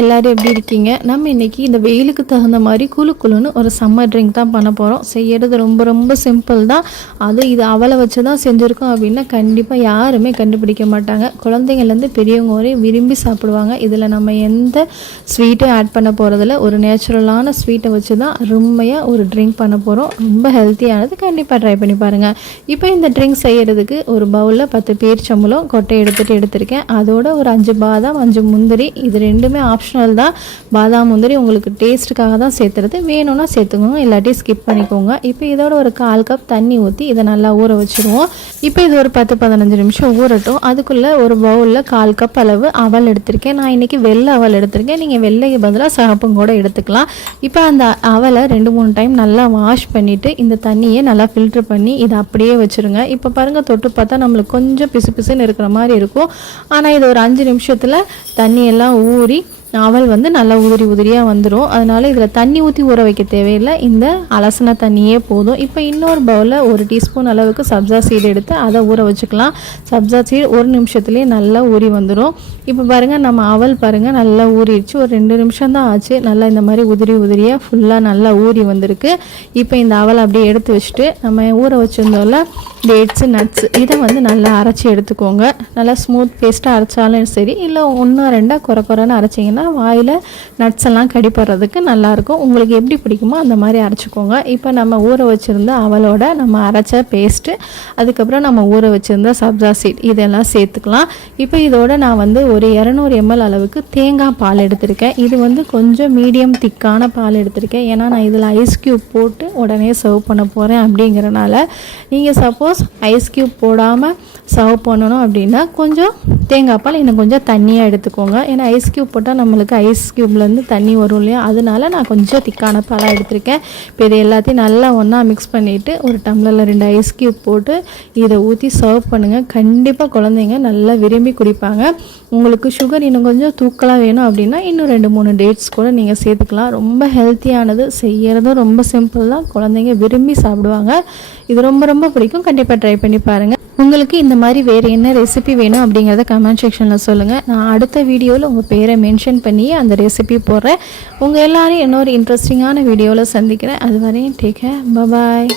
எல்லோரும் எப்படி இருக்கீங்க? நம்ம இன்றைக்கி இந்த வெயிலுக்கு தகுந்த மாதிரி குழு குழுன்னு ஒரு சம்மர் ட்ரிங்க் தான் பண்ண போகிறோம். செய்கிறது ரொம்ப ரொம்ப சிம்பிள் தான். இது அவலை வச்சு தான் செஞ்சுருக்கோம் அப்படின்னா கண்டிப்பாக யாருமே கண்டுபிடிக்க மாட்டாங்க. குழந்தைங்கள்லேருந்து பெரியவங்க வரையும் விரும்பி சாப்பிடுவாங்க. இதில் நம்ம எந்த ஸ்வீட்டும் ஆட் பண்ண போகிறதில்ல. ஒரு நேச்சுரலான ஸ்வீட்டை வச்சு தான் அருமையாக ஒரு ட்ரிங்க் பண்ண போகிறோம். ரொம்ப ஹெல்த்தியானது. கண்டிப்பாக ட்ரை பண்ணி பாருங்கள். இப்போ இந்த ட்ரிங்க் செய்கிறதுக்கு ஒரு பவுலில் 10 பேரிச்சம்பழம் கொட்டை எடுத்திருக்கேன். அதோட ஒரு 5 பாதாம் 5 முந்திரி, இது ரெண்டுமே ஆப்ஷனல் தான். பாதாம் முந்திரி உங்களுக்கு டேஸ்ட்டுக்காக தான் சேர்த்துறது. வேணும்னா சேர்த்துக்கோங்க, இல்லாட்டி ஸ்கிப் பண்ணிக்கோங்க. இப்போ இதோட ஒரு 1/4 கப் தண்ணி ஊற்றி இதை நல்லா ஊற வச்சுருவோம். இப்போ இது ஒரு 10-15 நிமிஷம் ஊறட்டும். அதுக்குள்ளே ஒரு பவுலில் 1/4 கப் அளவு அவல் எடுத்திருக்கேன். நான் இன்றைக்கி வெள்ளை அவல் எடுத்திருக்கேன். நீங்கள் வெள்ளைக்கு பதிலாக சிகப்பும் கூட எடுத்துக்கலாம். இப்போ அந்த அவலை 2-3 டைம் நல்லா வாஷ் பண்ணிவிட்டு இந்த தண்ணியை நல்லா ஃபில்ட்ரு பண்ணி இதை அப்படியே வச்சுருங்க. இப்போ பாருங்கள், தொட்டு பார்த்தா நம்மளுக்கு கொஞ்சம் பிசு பிசுன்னு இருக்கிற மாதிரி இருக்கும். ஆனால் இது ஒரு 5 நிமிஷத்தில் தண்ணியெல்லாம் ஊறி அவல் நல்லா உதிரியாக வந்துடும். அதனால் இதில் தண்ணி ஊற்றி ஊற வைக்க தேவையில்லை. இந்த அலசின தண்ணியே போதும். இப்போ இன்னொரு பவுலில் 1 டீஸ்பூன் அளவுக்கு சப்ஜா சீடு எடுத்து அதை ஊற வச்சுக்கலாம். சப்ஜா சீடு 1 நிமிஷத்துலேயே நல்லா ஊறி வந்துடும். இப்போ பாருங்கள், நம்ம அவல் பாருங்கள் நல்லா ஊறிடுச்சு. ஒரு 2 நிமிஷம் தான் ஆச்சு. நல்லா இந்த மாதிரி உதிரியாக ஃபுல்லாக நல்லா ஊறி வந்திருக்கு. இப்போ இந்த அவலை அப்படியே எடுத்து வச்சுட்டு நம்ம ஊற வச்சுருந்தோம்ல டேட்ஸு நட்ஸு இதை நல்லா அரைச்சி எடுத்துக்கோங்க. நல்லா ஸ்மூத் பேஸ்ட்டாக அரைச்சாலும் சரி, இல்லை 1-2 குறைன்னு அரைச்சிங்கன்னா வாயில் நட்ஸ் எல்லாம் கடிப்படுறதுக்கு நல்லாயிருக்கும். உங்களுக்கு எப்படி பிடிக்குமோ அந்த மாதிரி அரைச்சிக்கோங்க. இப்போ நம்ம ஊற வச்சுருந்த அவலோட நம்ம அரைச்ச பேஸ்ட்டு, அதுக்கப்புறம் நம்ம ஊற வச்சுருந்த சப்ஜா சீட் இதெல்லாம் சேர்த்துக்கலாம். இப்போ இதோட நான் ஒரு 200 ml அளவுக்கு தேங்காய் பால் எடுத்திருக்கேன். இது கொஞ்சம் மீடியம் திக்கான பால் எடுத்திருக்கேன். ஏன்னா நான் இதில் ஐஸ் க்யூப் போட்டு உடனே சர்வ் பண்ண போகிறேன் அப்படிங்கிறனால. நீங்கள் சப்போஸ் ஐஸ் க்யூப் போடாமல் சர்வ் பண்ணணும் அப்படின்னா கொஞ்சம் தேங்காய் பால் இன்னும் கொஞ்சம் தண்ணியாக எடுத்துக்கோங்க. ஏன்னா ஐஸ் க்யூப் போட்டால் நம்மளுக்கு ஐஸ் க்யூப்லேருந்து தண்ணி வரும் இல்லையா, அதனால நான் கொஞ்சம் திக்கான பாலாக எடுத்திருக்கேன். இப்போ இது எல்லாத்தையும் நல்லா ஒன்றா மிக்ஸ் பண்ணிவிட்டு ஒரு டம்ளரில் 2 ஐஸ் க்யூப் போட்டு இதை ஊற்றி சர்வ் பண்ணுங்கள். கண்டிப்பாக குழந்தைங்க நல்லா விரும்பி குடிப்பாங்க. உங்களுக்கு சுகர் இன்னும் கொஞ்சம் தூக்கலாக வேணும் அப்படின்னா இன்னும் 2-3 டேட்ஸ் கூட நீங்கள் சேர்த்துக்கலாம். ரொம்ப ஹெல்த்தியானது, செய்கிறதும் ரொம்ப சிம்பிள் தான். குழந்தைங்க விரும்பி சாப்பிடுவாங்க. இது ரொம்ப ரொம்ப பிடிக்கும். கண்டிப்பாக ட்ரை பண்ணி பாருங்கள். உங்களுக்கு இந்த மாதிரி வேறு என்ன ரெசிபி வேணும் அப்படிங்கிறத கமெண்ட் செக்ஷனில் சொல்லுங்கள். நான் அடுத்த வீடியோவில் உங்கள் பேரை மென்ஷன் பண்ணி அந்த ரெசிபி போடுறேன். உங்கள் எல்லோரையும் இன்னொரு இன்ட்ரெஸ்டிங்கான வீடியோவில் சந்திக்கிறேன். அது வரையும் டேக் கேர், பாய்.